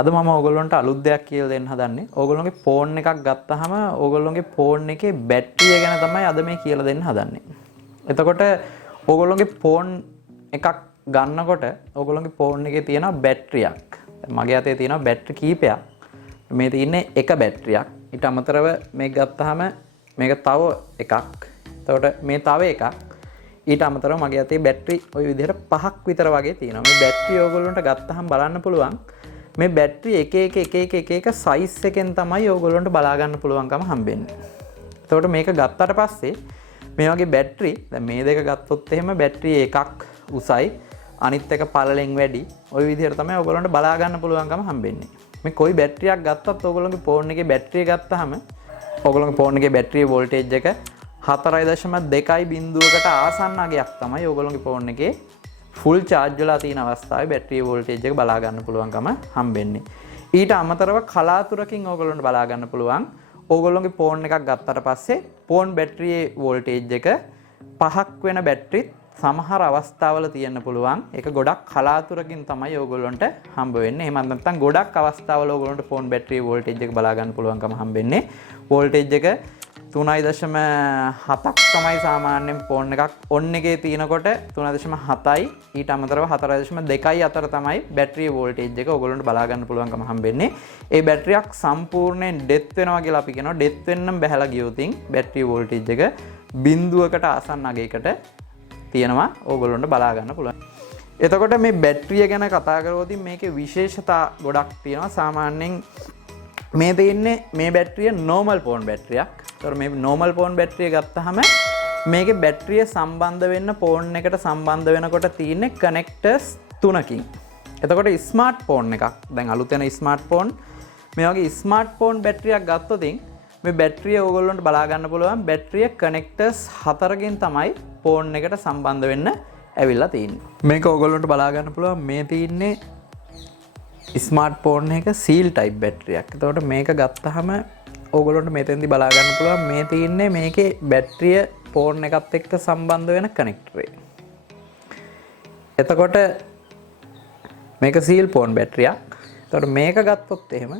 අද මම ඕගොල්ලන්ට අලුත් දෙයක් කියලා දෙන්න හදන්නේ. ඕගොල්ලෝගේ ෆෝන් එකක් ගත්තාම ඕගොල්ලෝගේ ෆෝන් එකේ බැටරිය ගැන තමයි අද මේ කියලා දෙන්න හදන්නේ. එතකොට ඕගොල්ලෝගේ ෆෝන් එකක් ගන්නකොට ඕගොල්ලෝගේ ෆෝන් එකේ තියෙන බැටරියක්. මගේ අතේ තියෙන බැටරි කීපයක්. මේ තියෙන්නේ එක බැටරියක්. ඊට අමතරව මේක ගත්තාම මේක තව එකක්. එතකොට මේ තව එකක්. ඊට අමතරව මගේ අතේ බැටරි ওই විදිහට පහක් විතර වගේ තියෙනවා. මේ බැටරි ඕගොල්ලන්ට ගත්තාම බලන්න පුළුවන්. මේ බැටරි එක සයිස් එකෙන් තමයි ඕගොල්ලන්ට බලා ගන්න පුළුවන්කම හම්බෙන්නේ. එතකොට මේක ගත්තට පස්සේ මේ වගේ බැටරි දැන් මේ දෙක ගත්තොත් එහෙම බැටරි එකක් උසයි අනිත් එක පළලෙන් වැඩි. ওই විදිහට තමයි ඕගොල්ලන්ට බලා ගන්න පුළුවන්කම හම්බෙන්නේ. මේ කොයි බැටරියක් ගත්තත් ඕගොල්ලන්ගේ ෆෝන් එකේ බැටරිය ගත්තාම ඕගොල්ලන්ගේ ෆෝන් එකේ බැටරියේ වෝල්ටේජ් එක 4.2 බිඳුවකට ආසන්න අගයක් තමයි ඕගොල්ලන්ගේ ෆෝන් එකේ ෆුල් චාර්ජ් වෙලා තියෙන අවස්ථාවේ බැටරියේ වෝල්ටේජ් එක බලා ගන්න පුළුවන්කම හම්බෙන්නේ. ඊට අමතරව කලාතුරකින් ඕගොල්ලන්ට බලා ගන්න පුළුවන් ඕගොල්ලන්ගේ ෆෝන් එකක් ගත්තට පස්සේ ෆෝන් බැටරියේ වෝල්ටේජ් එක 5ක් වෙන බැටරිත් සමහර අවස්ථාවල තියෙන්න පුළුවන්. ඒක ගොඩක් කලාතුරකින් තමයි ඕගොල්ලන්ට හම්බ වෙන්නේ. එහෙම නැත්නම් ගොඩක් අවස්ථාවල ඕගොල්ලන්ට ෆෝන් බැටරියේ වෝල්ටේජ් එක බලා ගන්න පුළුවන්කම හම්බෙන්නේ. වෝල්ටේජ් එක 3.7ක් තමයි සාමාන්‍යයෙන් ෆෝන් එකක් ඔන් එකේ තියෙනකොට 3.7යි ඊට අමතරව 4.2යි අතර තමයි බැටරියේ වෝල්ටේජ් එක ඕගොල්ලන්ට බලා ගන්න පුළුවන්කම හම්බෙන්නේ. ඒ බැටරියක් සම්පූර්ණයෙන් ඩෙත් වෙනවා කියලා අපි කියනවා. ඩෙත් වෙන්නම් බහැලා ගියොතින් බැටරියේ වෝල්ටේජ් එක බිඳුවකට ආසන්න අගයකට තියෙනවා ඕගොල්ලන්ට බලා ගන්න පුළුවන්. එතකොට මේ බැටරිය ගැන කතා කරද්දී මේකේ විශේෂතා ගොඩක් තියෙනවා. සාමාන්‍යයෙන් මේ තියෙන්නේ මේ බැටරිය normal phone බැටරියක්. ඒතර මේ normal phone බැටරිය ගත්තාම මේකේ බැටරිය සම්බන්ධ වෙන්න phone එකට සම්බන්ධ වෙනකොට තියෙන්නේ connectors 3කින්. එතකොට ස්මාර්ට් ෆෝන් එකක් දැන් අලුත් වෙන ස්මාර්ට් ෆෝන් මේ වගේ ස්මාර්ට් ෆෝන් බැටරියක් ගත්තොත් මේ බැටරිය ඕගොල්ලන්ට බලා ගන්න පුළුවන් බැටරිය connectors 4කින් තමයි ෆෝන් එකට සම්බන්ධ වෙන්න ඇවිල්ලා තියෙන්නේ. මේක ඕගොල්ලන්ට බලා ගන්න පුළුවන් මේ තියෙන්නේ ස්මාර්ට් ෆෝන් එක සීල් ටයිප් බැටරියක්. එතකොට මේක ගත්තාම ඕගොල්ලන්ට මෙතෙන්දි බලා ගන්න පුළුවන් මේ තියෙන්නේ මේකේ බැටරිය ෆෝන් එකත් එක්ක සම්බන්ධ වෙන කනෙක්ටරේ. එතකොට මේක සීල් ෆෝන් බැටරියක්. එතකොට මේක ගත්තොත් එහෙම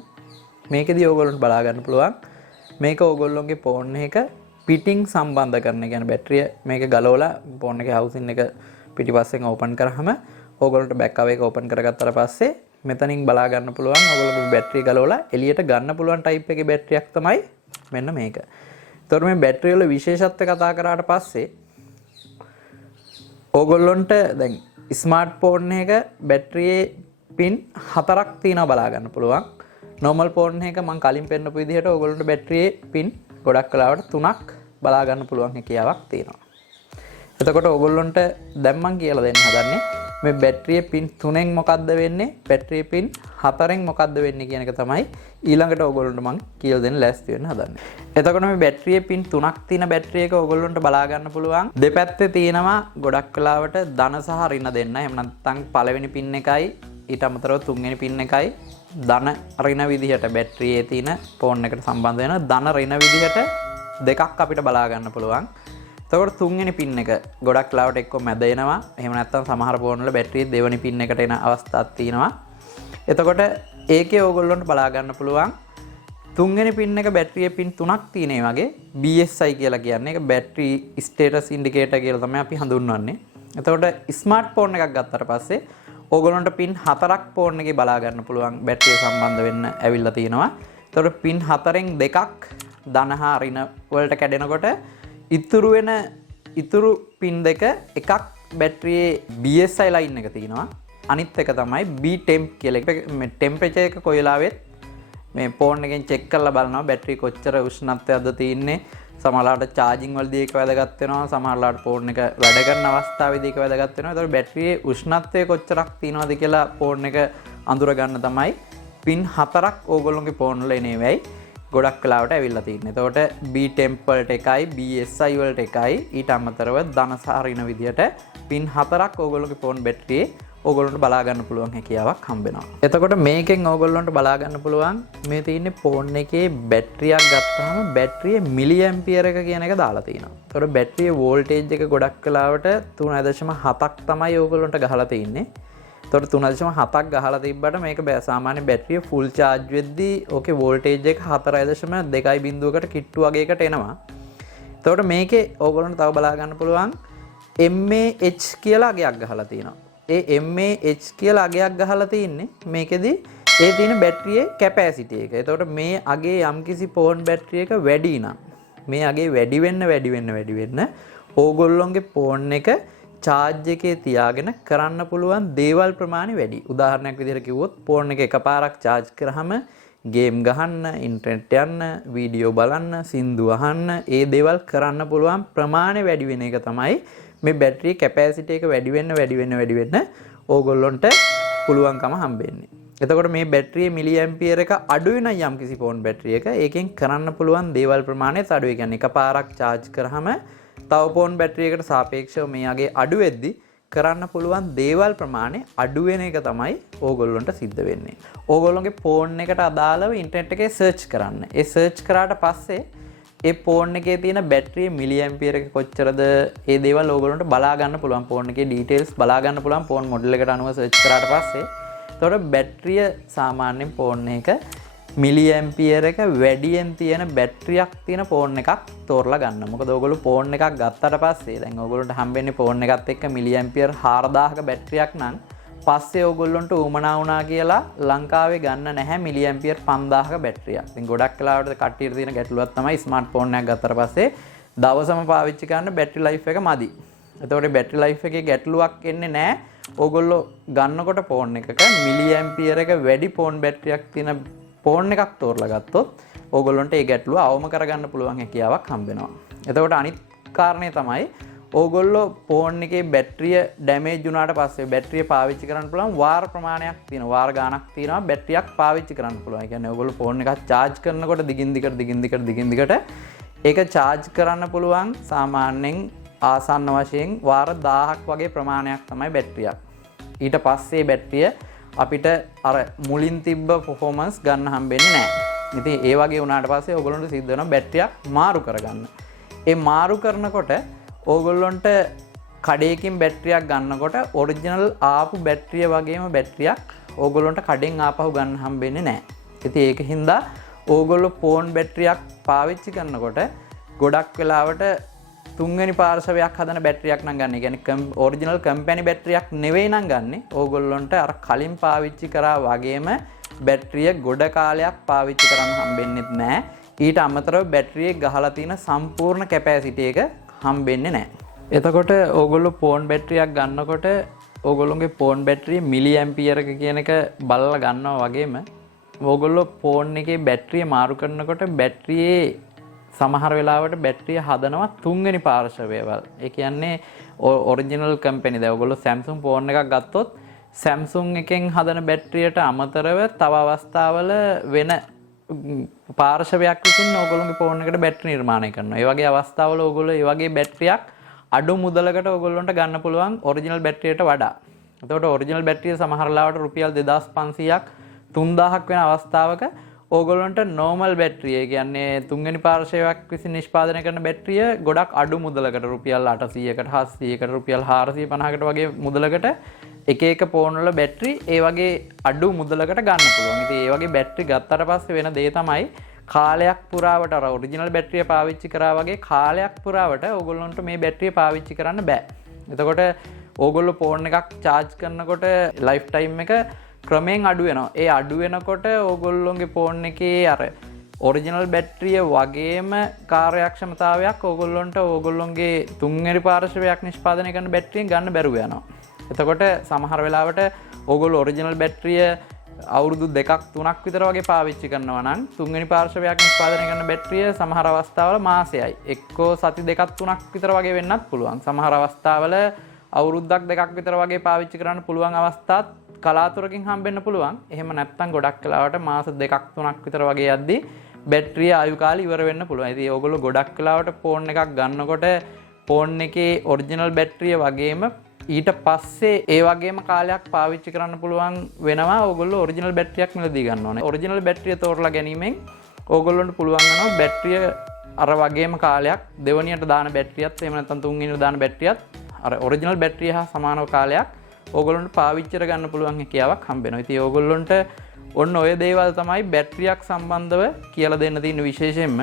මේකෙදි ඕගොල්ලන්ට බලා ගන්න පුළුවන් මේක ඕගොල්ලොන්ගේ ෆෝන් එක පිටින් සම්බන්ධ කරන කියන බැටරිය මේක ගලවලා ෆෝන් එකේ හවුසින් එක පිටිපස්සෙන් ඕපන් කරාම ඕගොල්ලන්ට බෑක් කවර් එක ඕපන් කරගත්තට පස්සේ මෙතනින් බලා ගන්න පුළුවන් ඔයගොල්ලෝගේ බැටරිය ගලවලා එළියට ගන්න පුළුවන් ටයිප් එකේ බැටරියක් තමයි මෙන්න මේක. ඒතකොට මේ බැටරිය වල විශේෂත්ව කතා කරාට පස්සේ ඕගොල්ලන්ට දැන් ස්මාර්ට් ෆෝන් එක බැටරියේ පින් 4ක් තියෙනවා බලා ගන්න පුළුවන්. normal ෆෝන් එක මම කලින් පෙන්නපු විදිහට ඕගොල්ලන්ට බැටරියේ පින් ගොඩක් වෙලාවට 3ක් බලා ගන්න පුළුවන් හැකියාවක් තියෙනවා. එතකොට ඕගොල්ලන්ට දැන් මම කියලා දෙන්න හදන්නේ මේ බැටරියේ පින් 3න් මොකද්ද වෙන්නේ බැටරියේ පින් 4න් මොකද්ද වෙන්නේ කියන එක තමයි ඊළඟට ඕගොල්ලන්ට මම කියලා දෙන්න ලෑස්ති වෙන්න හදන්නේ. එතකොට මේ බැටරියේ පින් 3ක් තියෙන බැටරි එක ඕගොල්ලන්ට බලා ගන්න පුළුවන් දෙපැත්තේ තියෙනවා ගොඩක් වෙලාවට ධන සහ ඍණ දෙන්න. එහෙම නැත්නම් පළවෙනි පින් එකයි ඊට අමතරව තුන්වෙනි පින් එකයි ධන ඍණ විදිහට බැටරියේ තියෙන ෆෝන් එකට සම්බන්ධ වෙන ධන ඍණ විදිහට දෙකක් අපිට බලා ගන්න පුළුවන්. එතකොට තුන්වෙනි පින් එක ගොඩක් ලාවට එක්ක මැද එනවා. එහෙම නැත්නම් සමහර ෆෝන් වල බැටරියේ දෙවෙනි පින් එකට එන අවස්ථාවක් තියෙනවා. එතකොට ඒකේ ඕගොල්ලන්ට බලා ගන්න පුළුවන් තුන්වෙනි පින් එක බැටරියේ පින් 3ක් තියෙන වගේ BSI කියලා කියන්නේ. ඒක බැටරි ස්ටේටස් ඉන්ඩිකේටර් කියලා තමයි අපි හඳුන්වන්නේ. එතකොට ස්මාර්ට් ෆෝන් එකක් ගත්තට පස්සේ ඕගොල්ලන්ට පින් 4ක් ෆෝන් එකේ බලා ගන්න පුළුවන් බැටරිය සම්බන්ධ වෙන්න ඇවිල්ලා තියෙනවා. එතකොට පින් 4න් දෙකක් ධන හා ඍණ වලට කැඩෙනකොට ඉතුරු පින් දෙක එකක් බැටරියේ BSI ලයින් එක තියෙනවා. අනිත් එක තමයි B temp කියලා. මේ ටෙම්පරේචර් එක කොයි වෙලාවෙත් මේ ෆෝන් එකෙන් චෙක් කරලා බලනවා බැටරි කොච්චර උෂ්ණත්වයක්ද තියෙන්නේ. සමහරවිට charging වලදී ඒක වැදගත් වෙනවා. සමහරවිට ෆෝන් එක වැඩ කරන අවස්ථාවේදී ඒක වැදගත් වෙනවා. ඒතකොට බැටරියේ උෂ්ණත්වය කොච්චරක් තියෙනවද කියලා ෆෝන් එක අඳුර ගන්න තමයි පින් 4ක් ඕගොල්ලෝගේ ෆෝන් වල එනේ වෙයි. ගොඩක් වෙලාවට ඇවිල්ලා තියෙන්නේ. එතකොට B temp වලට එකයි BSI වලට එකයි ඊට අමතරව ධන සහ ඍණ විදියට පින් 4ක් ඕගොල්ලෝගේ ෆෝන් බැටරියේ ඕගොල්ලන්ට බලා ගන්න පුළුවන් හැකියාවක් හම්බ වෙනවා. එතකොට මේකෙන් ඕගොල්ලන්ට බලා ගන්න පුළුවන් මේ තියෙන්නේ ෆෝන් එකේ බැටරියක් ගත්තාම බැටරියේ මිලි ඇම්පියර් එක කියන එක දාලා තියෙනවා. එතකොට බැටරියේ වෝල්ටේජ් එක ගොඩක් වෙලාවට 3.7ක් තමයි ඕගොල්ලන්ට ගහලා තියෙන්නේ. එතකොට 3.7ක් ගහලා තිබ්බට මේක සාමාන්‍ය බැටරිය ෆුල් charge වෙද්දී ඕකේ voltage එක 4.2 බිඳුවකට කිට්ටු වගේකට එනවා. එතකොට මේකේ ඕගොල්ලන්ට තව බලා ගන්න පුළුවන් MAH කියලා අගයක් ගහලා තියෙනවා. ඒ MAH කියලා අගයක් ගහලා තින්නේ මේකෙදි ඒ තියෙන බැටරියේ කැපැසිටි එක. එතකොට මේ අගේ යම්කිසි ෆෝන් බැටරි එක වැඩි නම් මේ අගේ වැඩි වෙන්න ඕගොල්ලොන්ගේ ෆෝන් එක charge එකේ තියාගෙන කරන්න පුළුවන් දේවල් ප්‍රමාණය වැඩි. උදාහරණයක් විදිහට කිව්වොත් ෆෝන් එක එකපාරක් charge කරාම ගේම් ගහන්න, ඉන්ටර්නෙට් යන්න, වීඩියෝ බලන්න, සින්දු අහන්න, ඒ දේවල් කරන්න පුළුවන් ප්‍රමාණය වැඩි වෙන එක තමයි මේ බැටරි කැපැසිටි එක වැඩි වෙන්න ඕගොල්ලොන්ට පුළුවන්කම හම්බෙන්නේ. එතකොට මේ බැටරියේ මිලි ඇම්පියර් එක අඩු වෙන යම් කිසි ෆෝන් බැටරි එක ඒකෙන් කරන්න පුළුවන් දේවල් ප්‍රමාණයත් අඩුයි. කියන්නේ එකපාරක් charge කරාම තව ෆෝන් බැටරි එකට සාපේක්ෂව මෙයාගේ අඩු වෙද්දි කරන්න පුළුවන් දේවල් ප්‍රමාණය අඩු වෙන එක තමයි ඕගොල්ලොන්ට සිද්ධ වෙන්නේ. ඕගොල්ලොන්ගේ ෆෝන් එකට අදාළව ඉන්ටර්නෙට් එකේ සර්ච් කරන්න. ඒ සර්ච් කරාට පස්සේ ඒ ෆෝන් එකේ තියෙන බැටරියේ මිලි ඇම්පියර් එක කොච්චරද ඒ දේවල් ඕගොල්ලොන්ට බලා ගන්න පුළුවන්. ෆෝන් එකේ ඩීටේල්ස් බලා ගන්න පුළුවන් ෆෝන් මොඩල් එකට අනුව සර්ච් කරාට පස්සේ. එතකොට බැටරිය සාමාන්‍යයෙන් ෆෝන් එක මිලි ඇම්පියර් එක වැඩියෙන් තියෙන බැටරියක් තියෙන ෆෝන් එකක් තෝරලා ගන්න. මොකද ඕගොල්ලෝ ෆෝන් එකක් ගත්තට පස්සේ දැන් ඕගොල්ලන්ට හම්බෙන්නේ ෆෝන් එකත් එක්ක මිලි ඇම්පියර් 4000ක බැටරියක් නම් පස්සේ ඕගොල්ලන්ට උමනා වුණා කියලා ලංකාවේ ගන්න නැහැ මිලි ඇම්පියර් 5000ක බැටරියක්. ඉතින් ගොඩක් වෙලාවට කට්ටියට තියෙන ගැටලුවක් තමයි ස්මාර්ට් ෆෝන් එකක් ගත්තට පස්සේ දවසම පාවිච්චි කරන්න බැටරි ලයිෆ් එක මදි. එතකොට බැටරි ලයිෆ් එකේ ගැටලුවක් එන්නේ නැහැ. ඕගොල්ලෝ ගන්නකොට ෆෝන් එකක මිලි ඇම්පියර් එක වැඩි ෆෝන් බැටරියක් තියෙන ෆෝන් එකක් තෝරලා ගත්තොත් ඕගොල්ලන්ට ඒ ගැටලුව අවම කරගන්න පුළුවන් හැකියාවක් හම්බ වෙනවා. එතකොට අනිත් කාරණේ තමයි ඕගොල්ලෝ ෆෝන් එකේ බැටරිය ඩැමේජ් වුණාට පස්සේ බැටරිය පාවිච්චි කරන්න පුළුවන් වාර ප්‍රමාණයක් තියෙනවා. වාර ගාණක් තියෙනවා බැටරියක් පාවිච්චි කරන්න පුළුවන්. ඒ කියන්නේ ඕගොල්ලෝ ෆෝන් එකක් charge කරනකොට දිගින් දිගට ඒක charge කරන්න පුළුවන් සාමාන්‍යයෙන් ආසන්න වශයෙන් වාර 1000ක් වගේ ප්‍රමාණයක් තමයි බැටරියක්. ඊට පස්සේ බැටරිය අපිට අර මුලින් තිබ්බ performance ගන්න හම්බෙන්නේ නැහැ. ඉතින් ඒ වගේ වුණාට පස්සේ ඕගොල්ලන්ට සිද්ධ වෙනවා බැටරියක් මාරු කරගන්න. ඒ මාරු කරනකොට ඕගොල්ලන්ට කඩේකින් බැටරියක් ගන්නකොට ඔරිජිනල් ආපු බැටරිය වගේම බැටරියක් ඕගොල්ලන්ට කඩෙන් ආපහු ගන්න හම්බෙන්නේ නැහැ. ඉතින් ඒක හින්දා ඕගොල්ලෝ ෆෝන් බැටරියක් පාවිච්චි කරනකොට ගොඩක් වෙලාවට තුන්වෙනි පාර්ශවයක් හදන බැටරියක් නම් ගන්න. ඒ කියන්නේ ඔරිජිනල් කම්පැනි බැටරියක් නෙවෙයි නම් ගන්නෙ. ඕගොල්ලන්ට අර කලින් පාවිච්චි කරා වගේම බැටරිය ගොඩ කාලයක් පාවිච්චි කරන්න හම්බෙන්නෙත් නැහැ. ඊට අමතරව බැටරියේ ගහලා තියෙන සම්පූර්ණ කැපැසිටි එක හම්බෙන්නේ නැහැ. එතකොට ඕගොල්ලෝ ෆෝන් බැටරියක් ගන්නකොට ඕගොල්ලෝගේ ෆෝන් බැටරිය මිලි ඇම්පියර් එක කියන එක බලලා ගන්නවා වගේම ඕගොල්ලෝ ෆෝන් එකේ බැටරිය මාරු කරනකොට බැටරියේ සමහර වෙලාවට බැටරිය හදනවා තුන්වෙනි පාර්ශවයවල්. ඒ කියන්නේ ඔරිජිනල් කම්පැනි දැන් ඔයගොල්ලෝ Samsung ෆෝන් එකක් ගත්තොත් Samsung එකෙන් හදන බැටරියට අමතරව තව අවස්ථාවල වෙන පාර්ශවයක් විසින් ඕගොල්ලෝගේ ෆෝන් එකට බැටරි නිර්මාණය කරනවා. ඒ වගේ අවස්ථාවල ඕගොල්ලෝ ඒ වගේ බැටරියක් අඩු මුදලකට ඕගොල්ලන්ට ගන්න පුළුවන් ඔරිජිනල් බැටරියට වඩා. එතකොට ඔරිජිනල් බැටරිය සමහර ලාවට රුපියල් 2500ක් 3000ක් වෙන අවස්ථාවක ඕගොල්ලන්ට නෝමල් බැටරිය, ඒ කියන්නේ තුන්වෙනි පාර්ශවයක් විසින් නිෂ්පාදනය කරන බැටරිය ගොඩක් අඩු මුදලකට රුපියල් 800කට 700කට රුපියල් 450කට වගේ මුදලකට එක එක ෆෝන් වල බැටරි ඒ වගේ අඩු මුදලකට ගන්න පුළුවන්. ඉතින් ඒ වගේ බැටරි ගත්තට පස්සේ වෙන දේ තමයි කාලයක් පුරාවට අර ඔරිජිනල් බැටරිය පාවිච්චි කරා වගේ කාලයක් පුරාවට ඕගොල්ලන්ට මේ බැටරිය පාවිච්චි කරන්න බෑ. එතකොට ඕගොල්ලෝ ෆෝන් එකක් charge කරනකොට ලයිෆ් ටයිම් එක ක්‍රමයෙන් අඩු වෙනවා. ඒ අඩු වෙනකොට ඕගොල්ලෝගේ ෆෝන් එකේ අර ඔරිජිනල් බැටරිය වගේම කාර්යක්ෂමතාවයක් ඕගොල්ලෝගේ තුන්වෙනි පාර්ශවයක් නිෂ්පාදනය කරන බැටරියෙන් ගන්න බැරුව යනවා. එතකොට සමහර වෙලාවට ඕගොල්ලෝ ඔරිජිනල් බැටරිය අවුරුදු 2ක් 3ක් විතර වගේ පාවිච්චි කරනවා නම් තුන්වෙනි පාර්ශවයක් නිෂ්පාදනය කරන බැටරිය සමහර අවස්ථාවල මාසෙයි. එක්කෝ සති 2ක් 3ක් විතර වගේ වෙන්නත් පුළුවන්. සමහර අවස්ථාවල අවුරුද්දක් 2ක් විතර වගේ පාවිච්චි කරන්න පුළුවන් අවස්ථාත් කලාතුරකින් හම්බෙන්න පුළුවන්. එහෙම නැත්නම් ගොඩක් වෙලාවට මාස 2ක් 3ක් විතර වගේ යද්දී බැටරිය ආයු කාලය ඉවර වෙන්න පුළුවන්. ඉතින් ඕගොල්ලෝ ගොඩක් වෙලාවට ෆෝන් එකක් ගන්නකොට ෆෝන් එකේ ඔරිජිනල් බැටරිය වගේම ඊට පස්සේ ඒ වගේම කාලයක් පාවිච්චි කරන්න පුළුවන් වෙනවා. ඕගොල්ලෝ ඔරිජිනල් බැටරියක් මිලදී ගන්න ඕනේ. ඔරිජිනල් බැටරිය තෝරලා ගැනීමෙන් ඕගොල්ලන්ට පුළුවන් වෙනවා බැටරිය අර වගේම කාලයක් දෙවනියට දාන බැටරියත් එහෙම නැත්නම් තුන්වෙනියට දාන බැටරියත් අර ඔරිජිනල් බැටරිය හා සමානව කාලයක් ඕගොල්ලන්ට පාවිච්චි කරගන්න පුළුවන් හැකියාවක් හම්බ වෙනවා. ඉතින් ඕගොල්ලන්ට ඔන්න ඔය දේවල් තමයි බැටරියක් සම්බන්ධව කියලා දෙන්න තියෙන විශේෂයෙන්ම.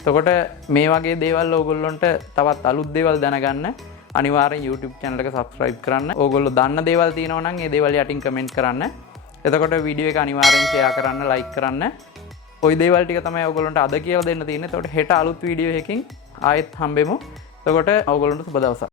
එතකොට මේ වගේ දේවල් ඕගොල්ලන්ට තවත් අලුත් දේවල් දැනගන්න අනිවාර්යෙන් YouTube channel එක subscribe කරන්න. ඕගොල්ලෝ දන්න දේවල් තියෙනවා නම් ඒ දේවල් යටින් comment කරන්න. එතකොට වීඩියෝ එක අනිවාර්යෙන් share කරන්න, like කරන්න. ওই දේවල් ටික තමයි ඕගොල්ලන්ට අද කියලා දෙන්න තියෙන්නේ. එතකොට හෙට අලුත් වීඩියෝ එකකින් ආයෙත් හම්බෙමු. එතකොට ඕගොල්ලන්ට සුබ දවසක්.